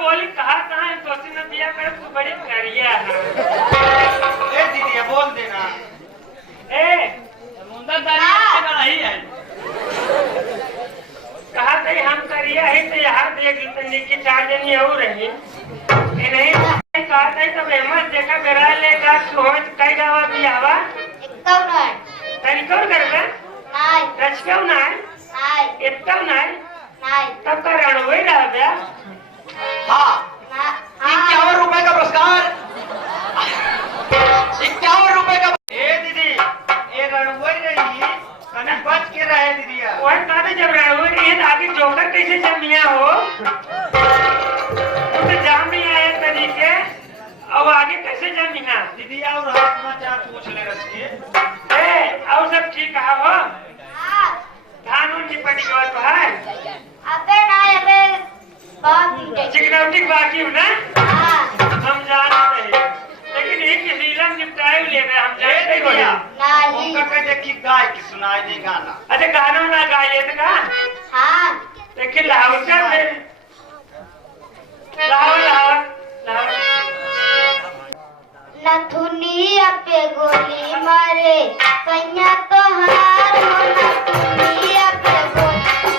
बोली कहा कहाँ है तो में बिया कर तू बड़ी करिया है। ए दीदी बोल देना। ए मुंडा दाढ़ी के नहीं है। कहा थे हम करिया है तो यार देख इतनी की चार जनी हो रही नहीं कहा था तब हिम्मत देखा मेरा लेगा सोच कई गावा बियावा एकदम नहीं तरीकों करबे नहीं रच क्यों नहीं नहीं एकदम नहीं नहीं तब का रणवई रहा बे। हाँ ना 51 रुपए का पुरस्कार 51 रुपए का। ए दीदी ये रणवई रही कने बच के रहे दीदी। वह कहते जब रणवई रही है तो आगे जोकर कैसे जमिया हो तो जाम नहीं आए तरीके अब आगे कैसे जमिया दीदी और हाथ समाचार पूछ ले रच के। ए और सब ठीक है हो हाँ धान उन निपट गया तो है अबे नहीं अबे बहुत चिकनौटी बाकी हो ना हाँ हम जान नहीं लेकिन एक लीलन निपटाए ले रहे हम जानते हो दिया नहीं उनका कहते कि गाय की सुनाई दे गाना। अच्छा गाना ना गाइए तो का हाँ लेकिन लाहौर का लाहौर नथुनिया पे गोली मारे सैया तो हार हो नथुनिया पे गोली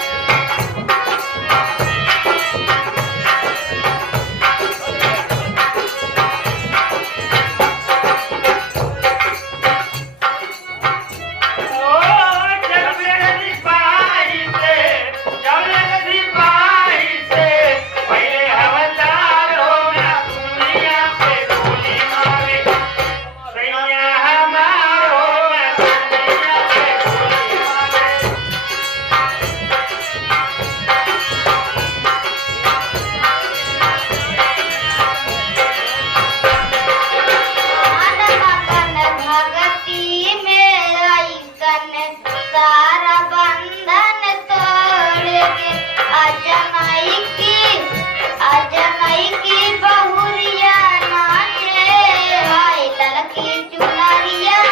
सारा बंधन तोड़ के अजनई की बहुरिया नाचे हाय ललकी चुनरिया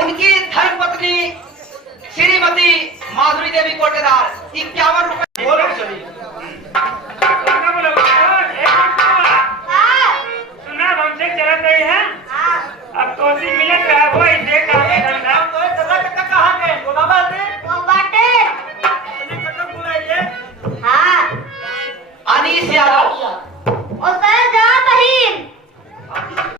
उनकी धर्मपत्नी श्रीमती माधुरी देवी कोटेदार 51 रुपए। बोलो चलिए सुना हमसे चलत रही है अब तो मिलत रहा वो देख